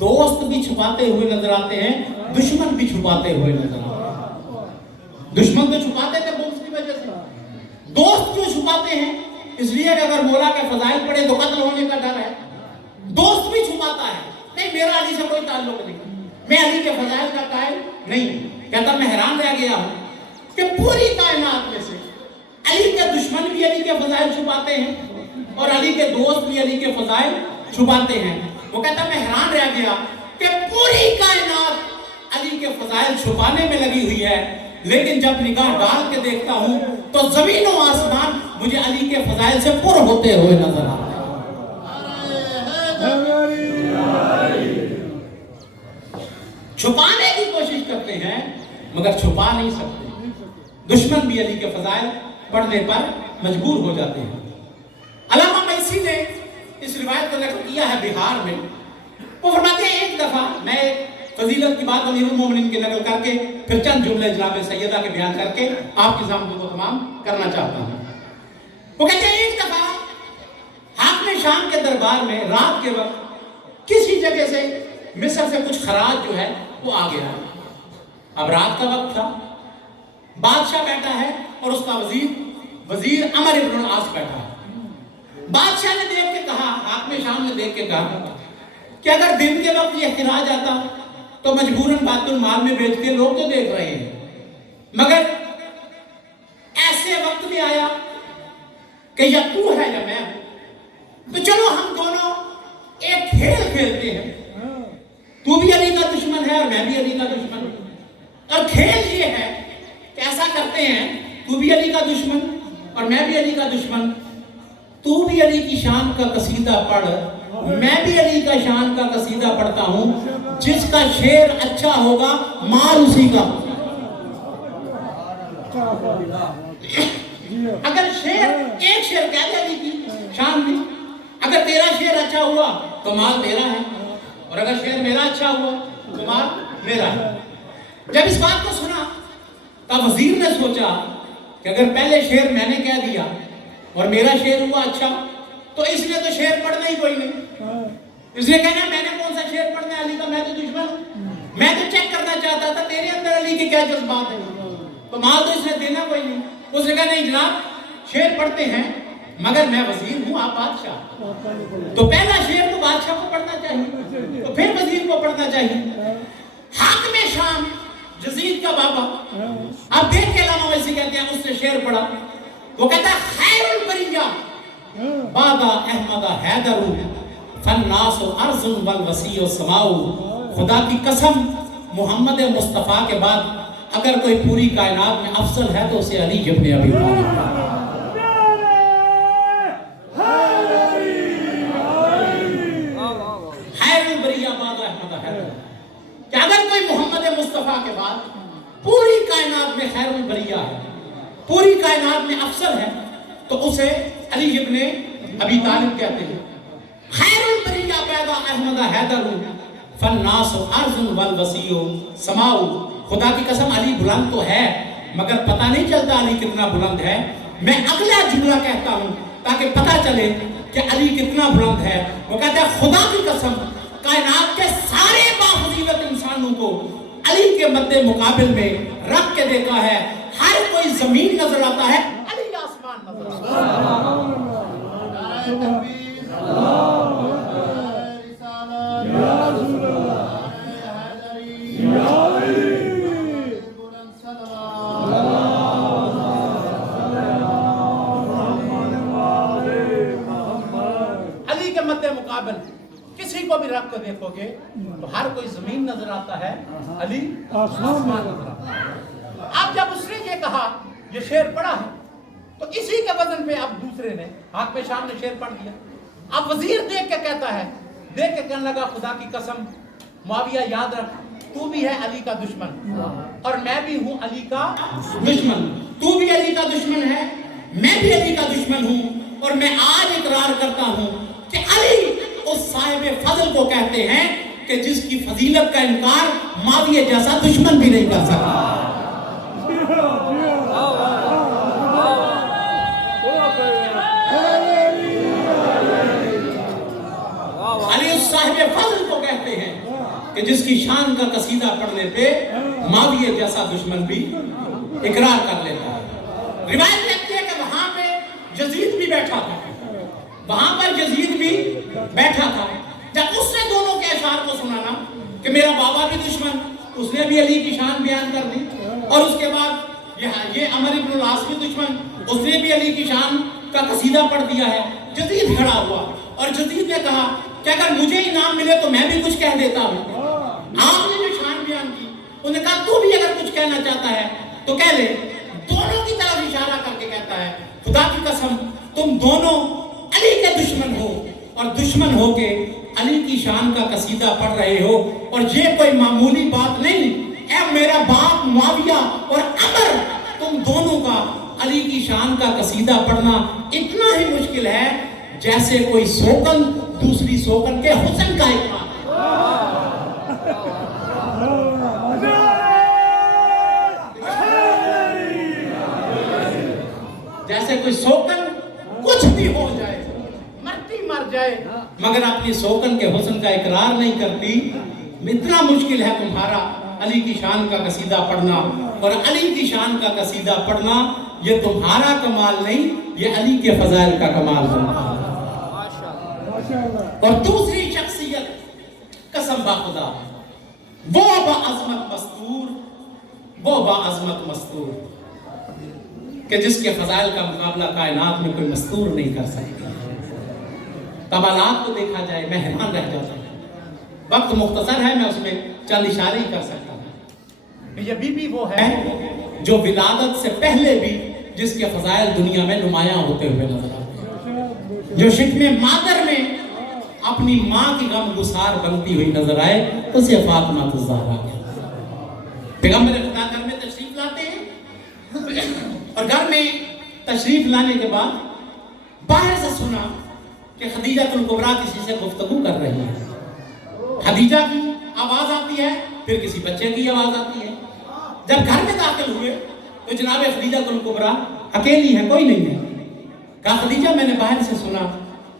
دوست بھی چھپاتے ہوئے نظر آتے ہیں، دشمن بھی چھپاتے ہوئے نظر آتے ہیں۔ دشمن تو چھپاتے تھے بغض کی وجہ سے، دوست کیوں چھپاتے ہیں؟ اس لیے کہ اگر مولا کے فضائل پڑھے تو قتل ہونے کا ڈر ہے. دوست بھی چھپاتا ہے, نہیں میرا علی سے کوئی تعلق نہیں, میں علی کے فضائل کا قائل نہیں. کہتا میں حیران رہ گیا ہوں کہ پوری کائنات میں سے علی کے دشمن بھی علی کے فضائل چھپاتے ہیں اور علی کے دوست بھی علی کے فضائل چھپاتے ہیں. وہ کہتا میں حیران رہ گیا کہ پوری کائنات علی کے فضائل چھپانے میں لگی ہوئی ہے, لیکن جب نگاہ ڈال کے دیکھتا ہوں تو زمین و آسمان مجھے علی کے فضائل سے پر ہوتے ہوئے نظر آتے ہیں. چھپانے کی کوشش کرتے ہیں مگر چھپا نہیں سکتے. دشمن بھی علی کے فضائل پڑھنے پر مجبور ہو جاتے ہیں. علامہ میسی نے اس روایت کو نقل کیا ہے بہار میں. وہ فرماتے ہیں ایک دفعہ میں فضیلت کی بات امیر المومنین کی نقل کر کے پھر چند جملے جناب سیدہ کے بیان کر کے آپ کی زحمتوں کو تمام کرنا چاہتا ہوں. وہ کہتے ہیں ایک دفعہ حاکم شام کے دربار میں رات کے وقت کسی جگہ سے مصر سے کچھ خراج جو ہے وہ آ گیا. اب رات کا وقت تھا, بادشاہ بیٹھا ہے اور اس کا وزیر عمر ابن العاص بیٹھا ہے. بادشاہ نے دیکھ کے کہا, حاکم شام نے دیکھ کے کہا کہ اگر دن کے وقت یہ خراج آتا تو مجبوراً بیت المال میں بیچ کے لوگ تو دیکھ رہے ہیں, مگر ایسے وقت میں آیا کہ یا تو ہے یا میں ہوں, تو چلو ہم دونوں ایک کھیل کھیلتے ہیں. تو بھی علی کا دشمن ہے اور میں بھی علی کا دشمن ہوں, اور کھیل یہ ہے کہ ایسا کرتے ہیں تو بھی علی کا دشمن اور میں بھی علی کا دشمن. تو بھی علی کی شان کا قصیدہ پڑھ, میں بھی علی کا شان کا قصیدہ پڑھتا ہوں. جس کا شعر اچھا ہوگا مال اسی کا. اگر شعر ایک شعر کہہ دے علی کی شان میں, اگر تیرا شعر اچھا ہوا تو مال تیرا ہے, اور اگر شعر میرا اچھا ہوا تو مال میرا ہے. جب اس بات کو سنا تو وزیر نے سوچا کہ اگر پہلے شعر میں نے کہہ دیا اور میرا شعر ہوا اچھا تو اس نے تو شعر پڑھنا ہی کوئی نہیں. اس نے کہنا میں نے کون سا شعر پڑھنا ہے علی کا, میں تو دشمن ہوں. میں تو چیک کرنا چاہتا تھا تیرے اندر علی کے کیا جذبات ہیں, تو مال تو اس نے دینا کوئی نہیں. اس نے کہا نہیں جناب شعر پڑھتے ہیں مگر میں وزیر ہوں آپ بادشاہ, تو پہلا شعر تو بادشاہ کو پڑھنا چاہیے تو پھر وزیر کو پڑھنا چاہیے. حاکم شام یزید کا بابا, اب دیکھ کے علامہ ویسی کہتے ہیں اس نے شعر پڑھا. وہ کہتا ہے خیر البریہ بادہ احمد حیدر فالناس ارض والوسیع السماء. خدا کی قسم محمد مصطفیٰ کے بعد اگر کوئی پوری کائنات میں افضل ہے تو اسے علی ابن ابی طالب ہے. خیر البریہ بادہ احمد حیدر, کہ اگر کوئی محمد مصطفیٰ کے بعد پوری کائنات میں خیر البریہ ہے, پوری کائنات میں افضل ہے, تو اسے علی ابن ابی طالب کہتے ہیں. خیر البریہ پیدا احمد حیدر فالناس ارض والوسیع السماء. خدا کی قسم علی بلند تو ہے مگر پتہ نہیں چلتا علی کتنا بلند ہے. میں اگلا جملہ کہتا ہوں تاکہ پتہ چلے کہ علی کتنا بلند ہے. وہ کہتا ہے خدا کی قسم کائنات کے سارے بافضیلت انسانوں کو علی کے مد مقابل میں رکھ کے دیکھا ہے. ہر کوئی زمین نظر آتا ہے, علی آسمان نظر آتا ہے. علی کے مد مقابل کسی کو بھی رکھ کے دیکھو گے تو ہر کوئی زمین نظر آتا ہے, علی آسمان نظر آتا ہے. اب جب اس نے یہ کہا, یہ شعر پڑھا ہے, تو اسی کے وزن پہ اب دوسرے نے حاکم شام نے شعر پڑھ دیا. اب وزیر دیکھ کے کہتا ہے, دیکھ کے کہنے لگا خدا کی قسم معاویہ یاد رکھ تو بھی ہے علی کا دشمن اور میں بھی ہوں علی کا دشمن. تو بھی علی کا دشمن ہے, میں بھی علی کا دشمن ہوں, اور میں آج اقرار کرتا ہوں کہ علی اس صاحب فضل کو کہتے ہیں کہ جس کی فضیلت کا انکار معاویہ جیسا دشمن بھی نہیں کر سکتا. علی اس صاحب فضل کو کہتے ہیں کہ جس کی شان کا قصیدہ پڑھنے پہ معاویہ جیسا دشمن بھی اقرار کر لیتا ہے. روایت لکھتی ہے کہ وہاں پہ یزید بھی بیٹھا تھا، وہاں پر یزید بھی بیٹھا تھا. جب اس نے دونوں کے اشعار کو سنا نا کہ میرا بابا بھی دشمن، اس نے بھی علی کی شان بیان کر دی، اور اس کے بعد یہ عمر ابن العاص بھی دشمن، اس نے بھی علی کی شان کا قصیدہ پڑھ دیا ہے. یزید کھڑا ہوا اور یزید نے کہا کہ اگر مجھے انعام ملے تو میں بھی کچھ کہہ دیتا ہوں. آپ نے جو شان بیان کی، انہوں نے کہا تو بھی اگر کچھ کہنا چاہتا ہے تو کہہ لے. دونوں کی طرف اشارہ کر کے کہتا ہے خدا کی قسم تم دونوں علی کے دشمن ہو، اور دشمن ہو کے علی کی شان کا قصیدہ پڑھ رہے ہو، اور یہ کوئی معمولی بات نہیں. اے میرا باپ معاویہ اور عمر، تم دونوں کا علی کی شان کا قصیدہ پڑھنا اتنا ہی مشکل ہے جیسے کوئی سوکن دوسری سوکن کے حسن کا اقرار. جیسے کوئی سوکن کچھ بھی ہو جائے، مرتی مر جائے، مگر اپنی سوکن کے حسن کا اقرار نہیں کرتی. اتنا مشکل ہے تمہارا علی کی شان کا قصیدہ پڑھنا، اور علی کی شان کا قصیدہ پڑھنا یہ تمہارا کمال نہیں، یہ علی کے فضائل کا کمال بنتا ہے. اور دوسری شخصیت قسم باخدا وہ باعظمت مستور، وہ باعظمت مستور کہ جس کے فضائل کا مقابلہ کائنات میں کوئی مستور نہیں کر سکتا. کمالات کو دیکھا جائے میں حیران رہ جاتا ہوں. وقت مختصر ہے، میں اس میں چند اشارے ہی کر سکتا ہوں. یہ بی بی وہ ہے جو ولادت سے پہلے بھی جس کے فضائل دنیا میں نمایاں ہوتے ہوئے نظر آتے ہیں، جو شکم مادر میں اپنی ماں کی غم گسار بنتی ہوئی نظر آئے، اسے فاطمہ الزہرا ہے. پیغمبر خدا گھر میں تشریف لاتے ہیں، اور گھر میں تشریف لانے کے بعد باہر سے سنا کہ خدیجہ الکبریٰ کسی سے گفتگو کر رہی ہے. خدیجہ کی آواز آتی ہے، پھر کسی بچے کی آواز آتی ہے. جب گھر میں داخل ہوئے تو جناب خدیجہ الکبریٰ اکیلی ہیں، کوئی نہیں ہے. کہا خدیجہ میں نے باہر سے سنا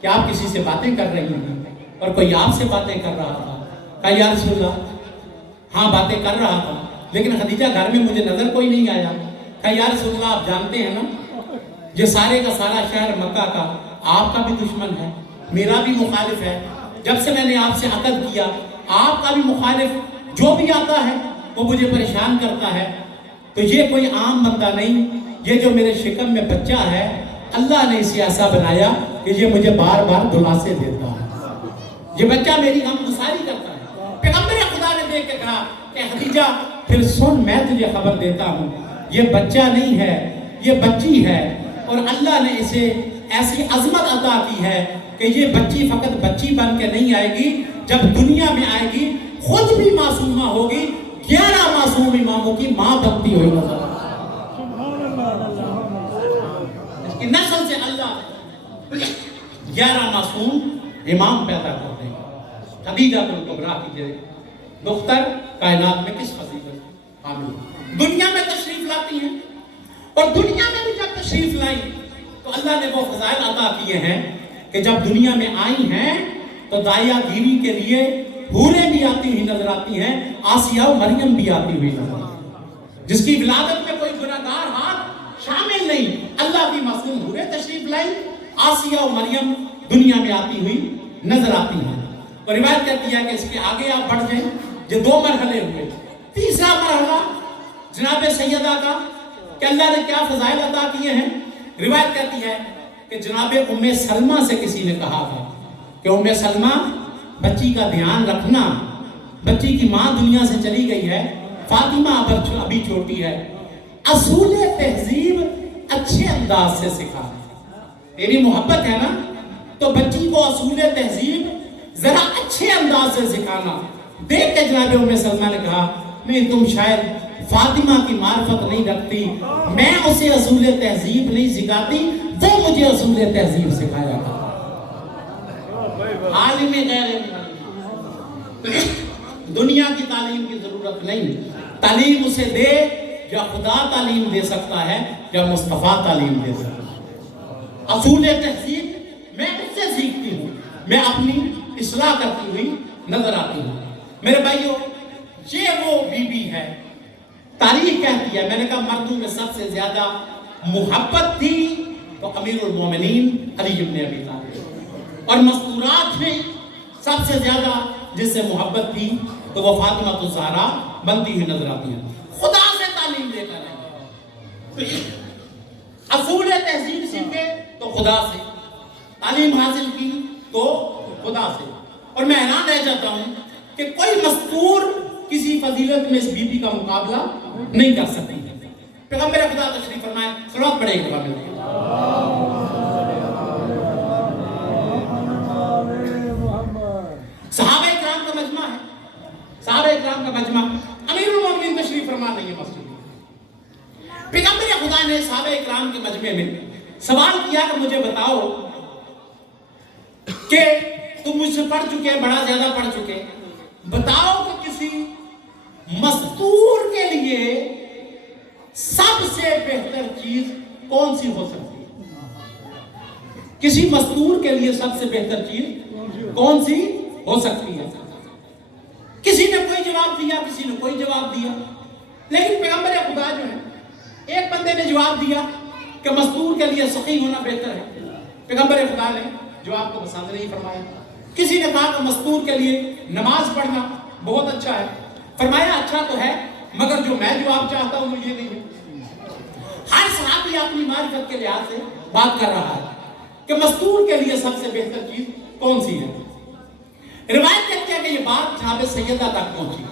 کہ آپ کسی سے باتیں کر رہی ہیں، اور کوئی آپ سے باتیں کر رہا تھا. کہا یا رسول اللہ ہاں باتیں کر رہا تھا، لیکن خدیجہ گھر میں مجھے نظر کوئی نہیں آیا. کہا یا رسول اللہ آپ جانتے ہیں نا یہ سارے کا سارا شہر مکہ کا آپ کا بھی دشمن ہے، میرا بھی مخالف ہے. جب سے میں نے آپ سے عقد کیا آپ کا بھی مخالف جو بھی آتا ہے وہ مجھے پریشان کرتا ہے. تو یہ کوئی عام بندہ نہیں، یہ جو میرے شکم میں بچہ ہے اللہ نے اسے ایسا بنایا کہ یہ مجھے بار بار دلاسے دیتا ہے، یہ بچہ میری غم گساری کرتا ہے. پیغمبر خدا نے دیکھ کے کہا کہ خدیجہ پھر سن میں تجھے خبر دیتا ہوں، یہ بچہ نہیں ہے یہ بچی ہے، اور اللہ نے اسے ایسی عظمت عطا کی ہے کہ یہ بچی فقط بچی بن کے نہیں آئے گی، جب دنیا میں آئے گی خود بھی معصومہ ہوگی، 11 معصوم اماموں کی ماں بنتی ہوئی نظر آئے. اس کی نسل سے اللہ 11 معصوم امام پیدا کر دیں گے. خدیجہ الکبریٰ کی دختر کائنات میں کس فضیلت حامل ہے. دنیا میں تشریف لاتی ہیں، اور دنیا میں بھی جب تشریف لائی تو اللہ نے وہ فضائل عطا کیے ہیں کہ جب دنیا میں آئی ہیں تو دایا گیری کے لیے حوریں بھی آتی ہوئی نظر آتی ہیں، آسیہ و مریم بھی آتی ہوئی نظر آتی ہیں، جس کی ولادت میں کوئی گناہگار ہاتھ شامل نہیں. اللہ کی معصوم حوریں تشریف لائی، آسیہ و مریم دنیا میں آتی ہوئی نظر آتی ہیں. اور روایت کہتی ہے کہ اس کے آگے آپ بڑھ جائیں، یہ 2 مرحلے ہوئے. تیسرا مرحلہ جناب سیدہ کا کہ اللہ نے کیا فضائل عطا کیے ہیں. روایت کہتی ہے کہ جناب ام سلمہ سے کسی نے کہا تھا کہ ام سلمہ بچی کا دھیان رکھنا، بچی کی ماں دنیا سے چلی گئی ہے، فاطمہ ابھی چھوٹی ہے، اصول تہذیب اچھے انداز سے سکھا. تیری محبت ہے نا تو بچی کو اصول تہذیب ذرا اچھے انداز سے سکھانا. دیکھ کے جناب ام سلمہ نے کہا نہیں تم شاید فاطمہ کی معرفت نہیں رکھتی، میں اسے اصول تہذیب نہیں سکھاتی، وہ مجھے اصول تہذیب سکھایا تھا. عالم غیر دنیا کی تعلیم کی ضرورت نہیں، تعلیم اسے دے یا خدا تعلیم دے سکتا ہے یا مصطفیٰ تعلیم دے سکتا ہے. اصول تہذیب میں اس سے سیکھتی ہوں، میں اپنی اصلاح کرتی ہوئی نظر آتی ہوں. میرے بھائیو یہ وہ بی بی ہے، تاریخ کہتی ہے، میں نے کہا مردوں میں سب سے زیادہ محبت تھی تو امیر المومنین علی ابن ابی طالب، اور مستورات میں سب سے زیادہ جس سے محبت تھی تو وہ فاطمہ الزہرا بنتی ہوئی نظر آتی ہیں. خدا سے تعلیم لے کر اصول تہذیب سیکھے تو خدا سے، تعلیم حاصل کی تو خدا سے. اور میں حیران رہ جاتا ہوں کہ کوئی مستور کسی فضیلت میں اس بی بی کا مقابلہ نہیں کر سکتی. پیغمبر خدا تشریف فرمائے، صلوات پڑھے گا میرے. صحابہ اکرام کا مجمع ہے، صحابہ اکرام کا مجمع، امیر المومنین تشریف فرما رہی ہے مسجد میں. پیغمبر خدا نے صحابہ اکرام کے مجمع میں سوال کیا کہ مجھے بتاؤ کہ تم مجھ سے پڑھ چکے ہیں، بڑا زیادہ پڑھ چکے، بتاؤ کہ کسی مستور کے لیے سب سے بہتر چیز کون سی ہو سکتی ہے؟ کسی مستور کے لیے سب سے بہتر چیز کون سی ہو سکتی ہے؟ کسی نے کوئی جواب دیا، کسی نے کوئی جواب دیا، لیکن پیغمبر خدا جو ہے، ایک بندے نے جواب دیا کہ مستور کے لیے سخی ہونا بہتر ہے. پیغمبر خدا نے جواب کو پسند نہیں فرمایا. کسی نے کہا کہ مستور کے لیے نماز پڑھنا بہت اچھا ہے. فرمایا اچھا تو ہے مگر جو میں جواب چاہتا ہوں وہ یہ نہیں ہے. ہر صحابی اپنی معرفت کے لحاظ سے بات کر رہا ہے کہ مستور کے لیے سب سے بہتر چیز کون سی ہے. روایت کہتی ہے کہ یہ بات جناب سیدہ تک پہنچی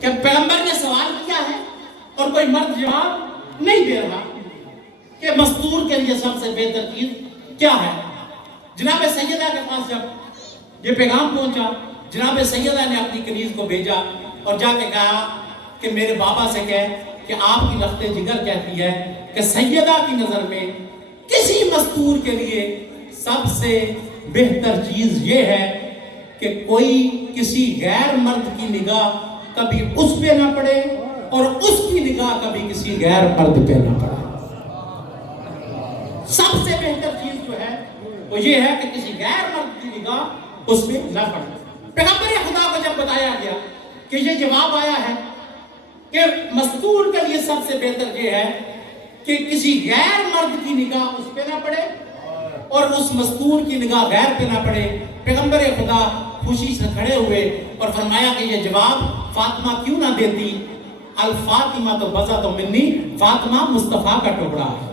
کہ پیغمبر نے سوال کیا ہے اور کوئی مرد جواب نہیں دے رہا کہ مستور کے لیے سب سے بہتر چیز کیا ہے. جناب سیدہ کے پاس جب یہ پیغام پہنچا، جناب سیدہ نے اپنی کنیز کو بھیجا اور جا کے کہا کہ میرے بابا سے کہے کہ آپ کی لخت جگر کہتی ہے کہ سیدہ کی نظر میں کسی مستور کے لیے سب سے بہتر چیز یہ ہے کہ کوئی کسی غیر مرد کی نگاہ کبھی اس پہ نہ پڑے اور اس کی نگاہ کبھی کسی غیر مرد پہ نہ پڑے. سب سے بہتر چیز جو ہے وہ یہ ہے کہ کسی غیر مرد کی نگاہ اس پہ نہ پڑے. پیغمبر خدا کو جب بتایا گیا کہ یہ جواب آیا ہے کہ مستور کے لیے سب سے بہتر یہ ہے کہ کسی غیر مرد کی نگاہ اس پہ نہ پڑے اور اس مستور کی نگاہ غیر پہ نہ پڑے، پیغمبر خدا خوشی سے کھڑے ہوئے اور فرمایا کہ یہ جواب فاطمہ کیوں نہ دیتی؟ الفاطمہ تو بزا تو منی، فاطمہ مصطفیٰ کا ٹکڑا ہے.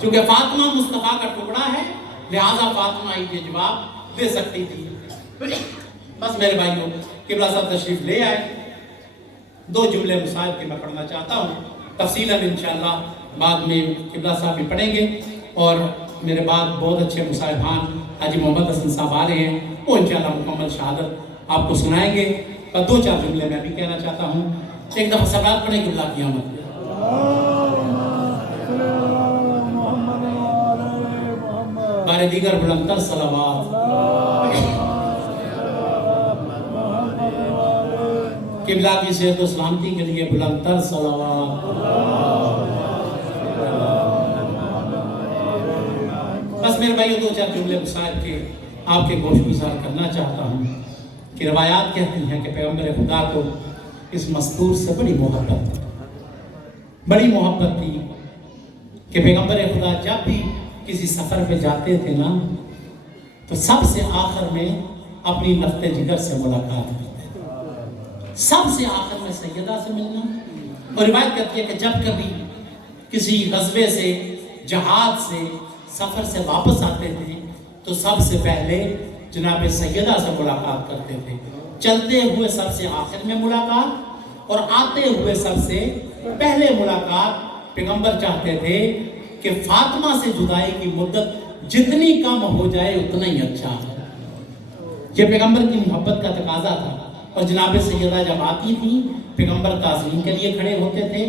چونکہ فاطمہ مصطفیٰ کا ٹکڑا ہے لہذا فاطمہ ہی یہ جواب دے سکتی تھی. بس میرے بھائیوں، قبلہ صاحب تشریف لے آئے. دو جملے مسائل کے میں پڑھنا چاہتا ہوں، تفصیلاً انشاءاللہ بعد میں قبلہ صاحب بھی پڑھیں گے اور میرے بعد بہت اچھے مصاحبان حاجی محمد حسن صاحب آ رہے ہیں، وہ انشاءاللہ مکمل شہادت آپ کو سنائیں گے. اور دو چار جملے میں بھی کہنا چاہتا ہوں. ایک دفعہ سبات پڑھیں قبلہ کی آمد. بارے دیگر بلندتر صلوات. قبلہ کی صحت و سلامتی کے لیے بلندتر صلوات. بس میرے بھائیو دو چار جملے مسائل کے آپ کے گوش گزار کرنا چاہتا ہوں کہ روایات کہتی ہیں کہ پیغمبر خدا کو اس مستور سے بڑی محبت تھی کہ پیغمبر خدا جب بھی کسی سفر پہ جاتے تھے نا تو سب سے آخر میں اپنی لخت جگر سے ملاقات کرتے تھے، سب سے آخر میں سیدہ سے ملنا. اور روایت کہتی ہے کہ جب کبھی کسی غزوے سے، جہاد سے، سفر سے واپس آتے تھے تو سب سے پہلے جناب سیدہ سے ملاقات کرتے تھے. چلتے ہوئے سب سے آخر میں ملاقات اور آتے ہوئے سب سے پہلے ملاقات. پیغمبر چاہتے تھے کہ فاطمہ سے جدائی کی مدت جتنی کم ہو جائے اتنا ہی اچھا ہے. یہ پیغمبر کی محبت کا تقاضا تھا. اور جناب سیدہ جب آتی تھی پیغمبر تعظیم کے لیے کھڑے ہوتے تھے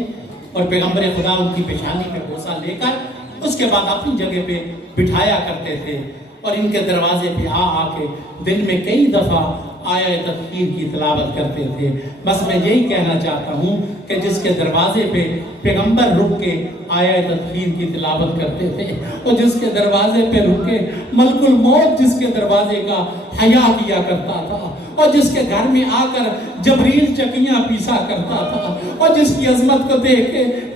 اور پیغمبر خدا ان کی پیشانی پہ بوسہ لے کر اس کے بعد اپنی جگہ پہ بٹھایا کرتے تھے اور ان کے دروازے پہ آ کے دن میں کئی دفعہ آیہ تطہیر کی تلاوت کرتے تھے. بس میں یہی کہنا چاہتا ہوں کہ جس کے دروازے پہ پیغمبر رک کے آیہ تطہیر کی تلاوت کرتے تھے اور جس کے دروازے پہ رک کے ملک الموت جس کے دروازے کا حیا کیا کرتا تھا اور جس کے گھر میں آ کر جبریل چکیاں پیسا کرتا تھا اور جس کی عظمت کو دیکھ کے،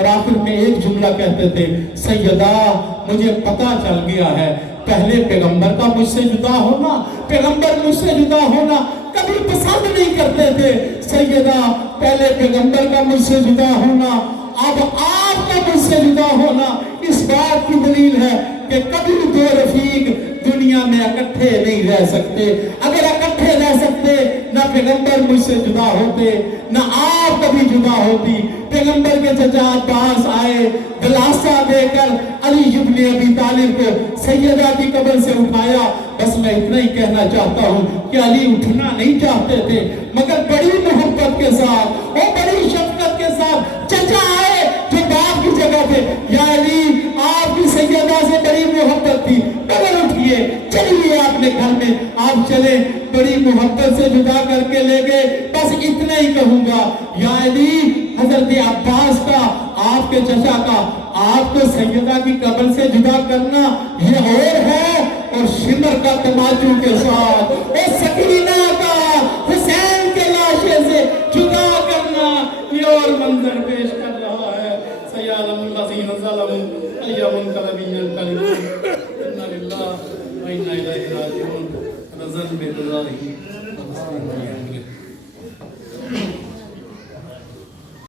اور آخر میں ایک جملہ کہتے تھے، سیدہ مجھے پتہ چل گیا ہے پہلے پیغمبر کا مجھ سے جدا ہونا، پیغمبر مجھ سے جدا ہونا کبھی پسند نہیں کرتے تھے، سیدہ پہلے پیغمبر کا مجھ سے جدا ہونا، اب آپ کا مجھ سے جدا ہونا اس بات کی دلیل ہے کہ کبھی دو رفیق دنیا میں اکٹھے نہیں رہ سکتے۔ اگر اکٹھے رہ سکتے نہ پیغمبر مجھ سے جدا ہوتے نہ آپ کبھی جدا ہوتی۔ پیغمبر کے چچا عباس آئے دلاسا دے کر علی ابن ابی طالب کو سیدہ کی قبر سے اٹھایا۔ بس میں اتنا ہی کہنا چاہتا ہوں کہ علی اٹھنا نہیں چاہتے تھے مگر بڑی محبت کے ساتھ اور بڑی شفقت کے ساتھ چچا آئے جو باپ کی جگہ پہ، یا علی آپ کی سیدہ سے بڑی محبت تھی، مگر اٹھئے چلیے آپ نے گھر میں، آپ چلے، بڑی محبت سے جدا کر کے لے گئے۔ بس اتنا ہی کہوں گا، یا علی حضرت عباس کا، آپ کے چچا کا، آپ کو سیدہ کی قبر سے جدا کرنا یہ اور ہے، اور شمر کا تماچو کے ساتھ اور سکینہ کا حسین کے لاشے سے جدا کرنا یہ اور منظر پیش کر رہا ہے۔ سیالم الذین ظلموا اليوم منقلبین القلبون انا للہ و انا الیہ راجعون رضن بقضائہ